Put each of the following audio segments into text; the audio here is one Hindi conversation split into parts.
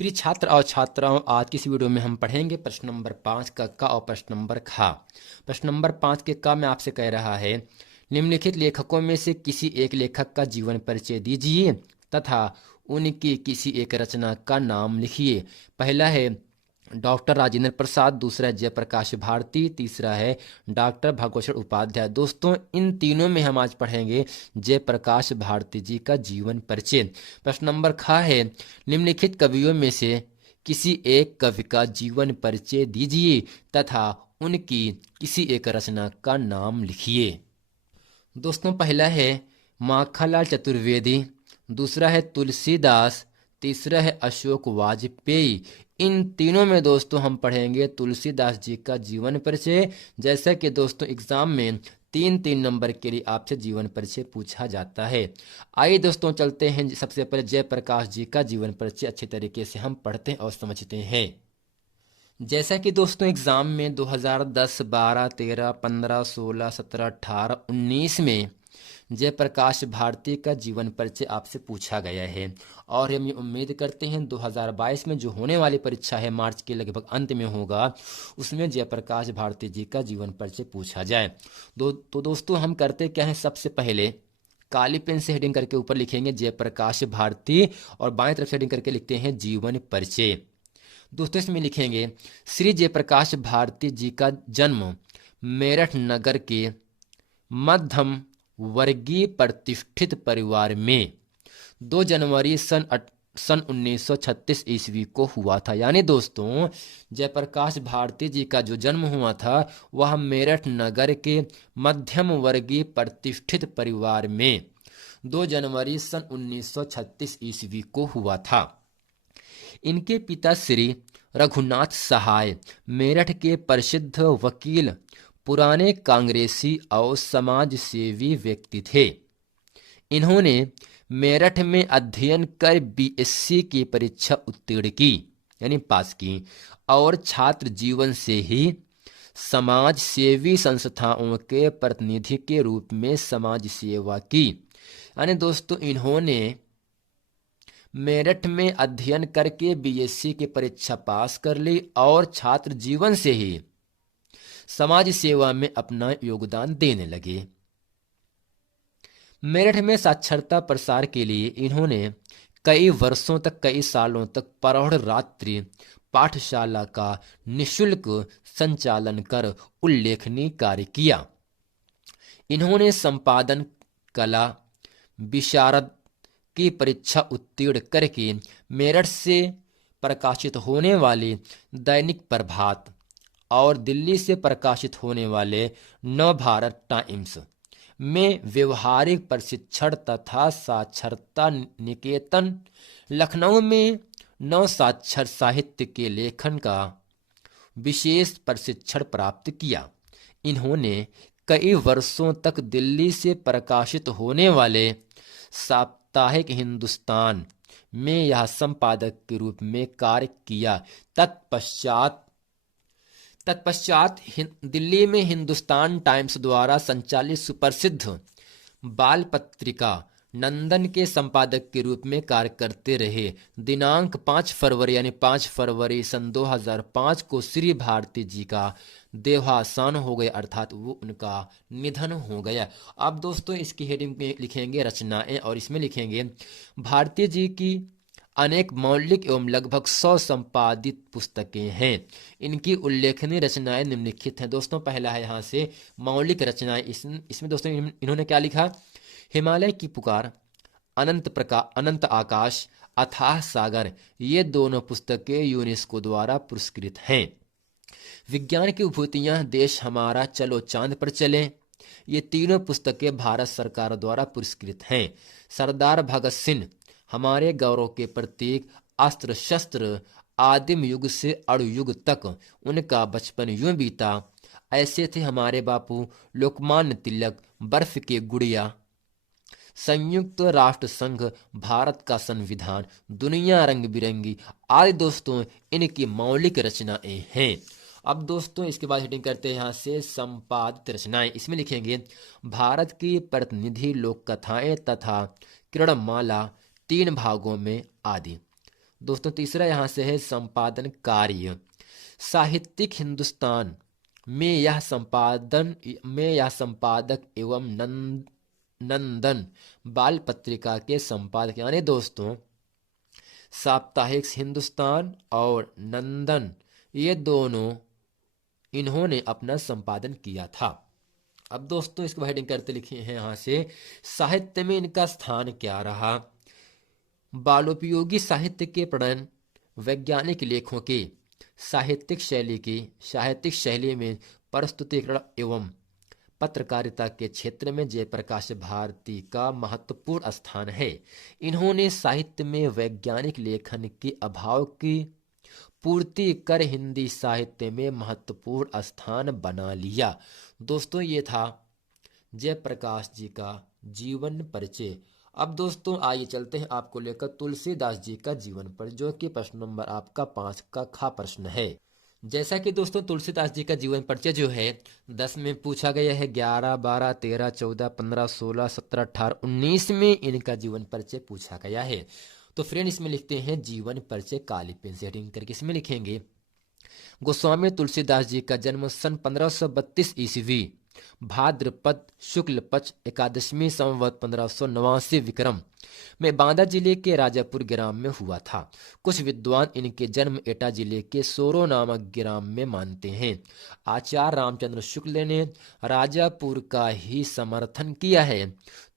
प्रिय छात्र और छात्राओं, आज की इस वीडियो में हम पढ़ेंगे प्रश्न नंबर 5 का क और प्रश्न नंबर खा। प्रश्न नंबर 5 के क में आपसे कह रहा है, निम्नलिखित लेखकों में से किसी एक लेखक का जीवन परिचय दीजिए तथा उनकी किसी एक रचना का नाम लिखिए। पहला है डॉक्टर राजेंद्र प्रसाद, दूसरा है जयप्रकाश भारती, तीसरा है डॉक्टर भगवत उपाध्याय। दोस्तों, इन तीनों में हम आज पढ़ेंगे जयप्रकाश भारती जी का जीवन परिचय। प्रश्न नंबर खा है, निम्नलिखित कवियों में से किसी एक कवि का जीवन परिचय दीजिए तथा उनकी किसी एक रचना का नाम लिखिए। दोस्तों, पहला है माखनलाल चतुर्वेदी, दूसरा है तुलसीदास, तीसरा है अशोक वाजपेयी। इन तीनों में दोस्तों हम पढ़ेंगे तुलसीदास जी का जीवन परिचय। जैसा कि दोस्तों एग्जाम में 3-3 नंबर के लिए आपसे जीवन परिचय पूछा जाता है। आइए दोस्तों चलते हैं, सबसे पहले जयप्रकाश जी का जीवन परिचय अच्छे तरीके से हम पढ़ते और समझते हैं। जैसा कि दोस्तों एग्जाम में 2010, 12, 13, 15, 16, 17, 18, 19 में जयप्रकाश भारती का जीवन परिचय आपसे पूछा गया है और हम ये उम्मीद करते हैं 2022 में जो होने वाली परीक्षा है, मार्च के लगभग अंत में होगा, उसमें जयप्रकाश भारती जी का जीवन परिचय पूछा जाए। तो दोस्तों हम करते क्या है, सबसे पहले काली पेन से हेडिंग करके ऊपर लिखेंगे जयप्रकाश भारती और बाएं तरफ से हेडिंग करके लिखते हैं जीवन परिचय। दोस्तों इसमें लिखेंगे, श्री जयप्रकाश भारती जी का जन्म मेरठ नगर के मध्यम वर्गीय प्रतिष्ठित परिवार में 2 जनवरी सन 1936 ईस्वी को हुआ था। यानी दोस्तों जयप्रकाश भारती जी का जो जन्म हुआ था वह मेरठ नगर के मध्यम वर्गीय प्रतिष्ठित परिवार में 2 जनवरी सन 1936 ईस्वी को हुआ था। इनके पिता श्री रघुनाथ सहाय मेरठ के प्रसिद्ध वकील, पुराने कांग्रेसी और समाज सेवी व्यक्ति थे। इन्होंने मेरठ में अध्ययन कर बीएससी की परीक्षा उत्तीर्ण की, यानी पास की, और छात्र जीवन से ही समाज सेवी संस्थाओं के प्रतिनिधि के रूप में समाज सेवा की। यानी दोस्तों इन्होंने मेरठ में अध्ययन करके बीएससी की परीक्षा पास कर ली और छात्र जीवन से ही समाज सेवा में अपना योगदान देने लगे। मेरठ में साक्षरता प्रसार के लिए इन्होंने कई सालों तक प्रौढ़ रात्रि पाठशाला का निःशुल्क संचालन कर उल्लेखनीय कार्य किया। इन्होंने संपादन कला विशारद की परीक्षा उत्तीर्ण करके मेरठ से प्रकाशित होने वाले दैनिक प्रभात और दिल्ली से प्रकाशित होने वाले नवभारत टाइम्स में व्यवहारिक प्रशिक्षण तथा साक्षरता निकेतन लखनऊ में नव साक्षर साहित्य के लेखन का विशेष प्रशिक्षण प्राप्त किया। इन्होंने कई वर्षों तक दिल्ली से प्रकाशित होने वाले साप्ताहिक हिंदुस्तान में यह संपादक के रूप में कार्य किया। तत्पश्चात दिल्ली में हिंदुस्तान टाइम्स द्वारा संचालित सुप्रसिद्ध बाल पत्रिका नंदन के संपादक के रूप में कार्य करते रहे। दिनांक 5 फरवरी यानी 5 फरवरी सन 2005 को श्री भारती जी का देहावसान हो गया, अर्थात वो उनका निधन हो गया। अब दोस्तों इसकी हेडिंग में लिखेंगे रचनाएं और इसमें लिखेंगे भारती जी की अनेक मौलिक एवं लगभग 100 संपादित पुस्तकें हैं। इनकी उल्लेखनीय रचनाएं निम्नलिखित हैं। दोस्तों पहला है यहाँ से मौलिक रचनाएं। इसमें दोस्तों इन्होंने क्या लिखा, हिमालय की पुकार, अनंत आकाश, अथाह सागर, ये दोनों पुस्तकें यूनेस्को द्वारा पुरस्कृत हैं। विज्ञान की विभूतियां, देश हमारा, चलो चांद पर चलें, ये तीनों पुस्तकें भारत सरकार द्वारा पुरस्कृत हैं। सरदार भगत सिंह, हमारे गौरव के प्रतीक, अस्त्र शस्त्र, आदिम युग से अणु युग तक उनका बचपन यूं बीता, ऐसे थे हमारे बापू, लोकमान्य तिलक, बर्फ के गुड़िया, संयुक्त राष्ट्र संघ, भारत का संविधान, दुनिया रंग बिरंगी, आदि दोस्तों इनकी मौलिक रचनाएं हैं। अब दोस्तों इसके बाद हेडिंग करते हैं यहाँ से संपादित रचनाएं। इसमें लिखेंगे भारत की प्रतिनिधि लोक कथाएं तथा किरणमाला 3 भागों में आदि। दोस्तों तीसरा यहाँ से है संपादन कार्य। साहित्यिक हिंदुस्तान में यह संपादक एवं नंदन बाल पत्रिका के संपादक, यानी दोस्तों साप्ताहिक हिंदुस्तान और नंदन, ये दोनों इन्होंने अपना संपादन किया था। अब दोस्तों इसको हेडिंग करते लिखे हैं यहाँ से, साहित्य में इनका स्थान क्या रहा। बालोपयोगी साहित्य के प्रणयन, वैज्ञानिक लेखों के साहित्यिक शैली में प्रस्तुतिकरण एवं पत्रकारिता के क्षेत्र में जयप्रकाश भारती का महत्वपूर्ण स्थान है। इन्होंने साहित्य में वैज्ञानिक लेखन के अभाव की पूर्ति कर हिंदी साहित्य में महत्वपूर्ण स्थान बना लिया। दोस्तों ये था जयप्रकाश जी का जीवन परिचय। अब दोस्तों आइए चलते हैं आपको लेकर तुलसीदास जी का जीवन पर, जो कि प्रश्न नंबर आपका 5 का खा प्रश्न है। जैसा कि दोस्तों तुलसीदास जी का जीवन परिचय जो है 10 में पूछा गया है, 11, 12, 13, 14, 15, 16, 17, 18, 19 में इनका जीवन परिचय पूछा गया है। तो फ्रेंड इसमें लिखते हैं जीवन परिचय काली पेन से हेडिंग करके इसमें लिखेंगे, गोस्वामी तुलसीदास जी का जन्म सन 1532 ईस्वी भाद्रपद शुक्ल पक्ष एकादशमी संवत 1589 विक्रम में बांदा जिले के राजापुर ग्राम में हुआ था। कुछ विद्वान इनके जन्म एटा जिले के सोरो नामक ग्राम में मानते हैं। आचार्य रामचंद्र शुक्ल ने राजापुर का ही समर्थन किया है।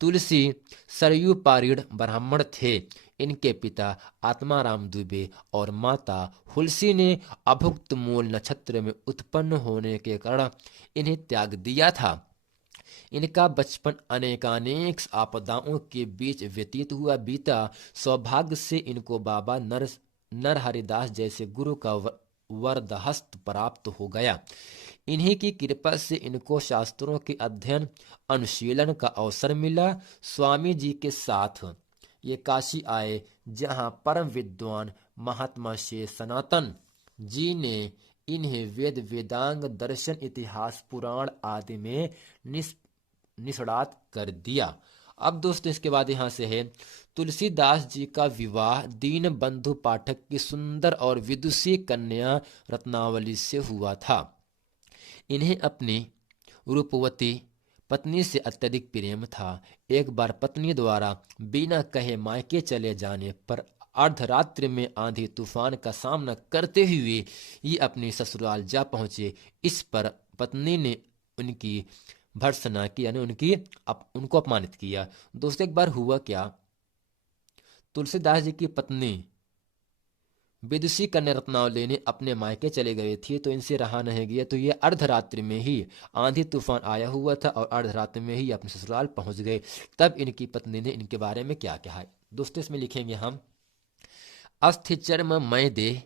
तुलसी सरयू पारीण ब्राह्मण थे। इनके पिता आत्माराम दुबे और माता हुलसी ने अभुक्त मूल नक्षत्र में उत्पन्न होने के कारण इन्हें त्याग दिया था। इनका बचपन अनेकानेक आपदाओं के बीच व्यतीत हुआ बीता। सौभाग्य से इनको बाबा नरहरिदास जैसे गुरु का वरदहस्त प्राप्त हो गया। इन्हीं की कृपा से इनको शास्त्रों के अध्ययन अनुशीलन का अवसर मिला। स्वामी जी के साथ ये काशी आए, जहां परम विद्वान महात्मा शेष सनातन जी ने इन्हें वेद वेदांग दर्शन इतिहास पुराण आदि में निष्णात कर दिया। अब दोस्तों इसके बाद यहाँ से है, तुलसीदास जी का विवाह दीन बंधु पाठक की सुंदर और विदुषी कन्या रत्नावली से हुआ था। इन्हें अपनी रूपवती पत्नी से अत्यधिक प्रेम था। एक बार पत्नी द्वारा बिना कहे मायके चले जाने पर अर्धरात्रि में आंधी तूफान का सामना करते हुए ये अपने ससुराल जा पहुंचे। इस पर पत्नी ने उनकी भर्त्सना की, यानी उनको अपमानित किया। दोस्तों एक बार हुआ क्या, तुलसीदास जी की पत्नी विदुषी कन्या रत्नावली ने अपने मायके चले गए थी, तो इनसे रहा नहीं गया, तो ये अर्धरात्रि में ही आंधी तूफान आया हुआ था और अर्धरात्रि में ही अपने ससुराल पहुंच गए। तब इनकी पत्नी ने इनके बारे में क्या कहा है दोस्तों, इसमें लिखेंगे हम, अस्थि चर्म मय देह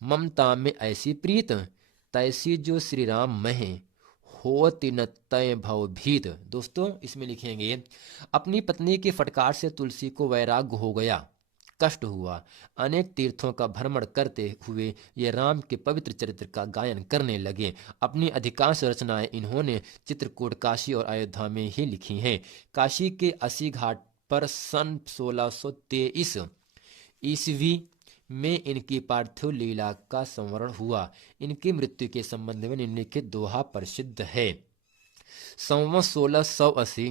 ममता में ऐसी प्रीत, तैसी जो श्री राम महे होति न तय भव भीत। दोस्तों इसमें लिखेंगे, अपनी पत्नी की फटकार से तुलसी को वैराग्य हो गया, कष्ट हुआ। अनेक तीर्थों का भ्रमण करते हुए ये राम के पवित्र चरित्र का गायन करने लगे। अपनी अधिकांश रचनाएं इन्होंने चित्रकूट, काशी और अयोध्या में ही लिखी हैं। काशी के अस्सी घाट पर सन 1623 ईस्वी में इनकी पार्थिव लीला का संवरण हुआ। इनकी मृत्यु के संबंध में निम्नलिखित दोहा प्रसिद्ध है। संवत 1680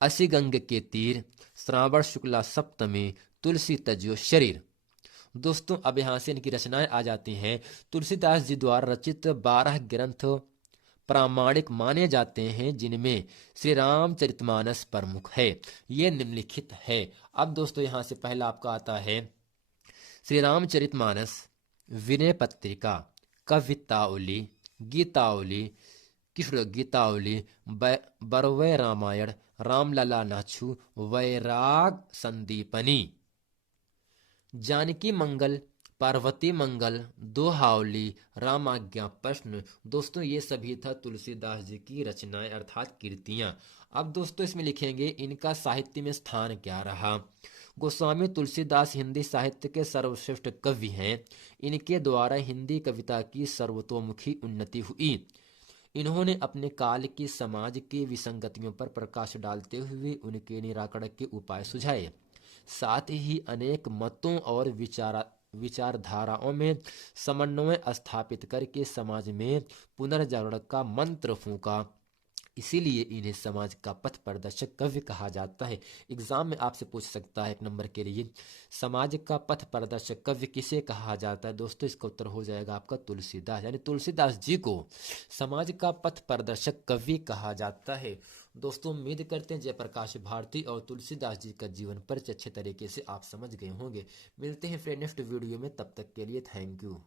अस्सी गंग के तीर, श्रावण शुक्ला सप्तमी, तुलसी तज्यो शरीर। दोस्तों अब यहाँ से इनकी रचनाएं आ जाती हैं। तुलसीदास जी द्वारा रचित 12 ग्रंथ प्रामाणिक माने जाते हैं, जिनमें श्री रामचरितमानस प्रमुख है। ये निम्नलिखित है। अब दोस्तों यहाँ से पहला आपका आता है श्री रामचरितमानस, विनय पत्रिका, कवितावली, गीतावली, कृष्ण गीतावली, बरवै रामायण, रामलला नाछू, वैराग संदीपनी, जानकी मंगल, पार्वती मंगल, दोहावली, रामाज्ञा प्रश्न। दोस्तों ये सभी था तुलसीदास जी की रचनाएं अर्थात कृतियां। अब दोस्तों इसमें लिखेंगे इनका साहित्य में स्थान क्या रहा। गोस्वामी तुलसीदास हिंदी साहित्य के सर्वश्रेष्ठ कवि हैं। इनके द्वारा हिंदी कविता की सर्वतोमुखी उन्नति हुई। इन्होंने अपने काल की समाज की विसंगतियों पर प्रकाश डालते हुए उनके निराकरण के उपाय सुझाए। साथ ही अनेक मतों और विचारधाराओं में समन्वय स्थापित करके समाज में पुनर्जागरण का मंत्र फूंका। इसीलिए इन्हें समाज का पथ प्रदर्शक कवि कहा जाता है। एग्जाम में आपसे पूछ सकता है 1 नंबर के लिए, समाज का पथ प्रदर्शक कवि किसे कहा जाता है? दोस्तों इसका उत्तर हो जाएगा आपका तुलसीदास, यानी तुलसीदास जी को समाज का पथ प्रदर्शक कवि कहा जाता है। दोस्तों उम्मीद करते हैं जयप्रकाश भारती और तुलसीदास जी का जीवन परिचय अच्छे तरीके से आप समझ गए होंगे। मिलते हैं फिर नेक्स्ट वीडियो में, तब तक के लिए थैंक यू।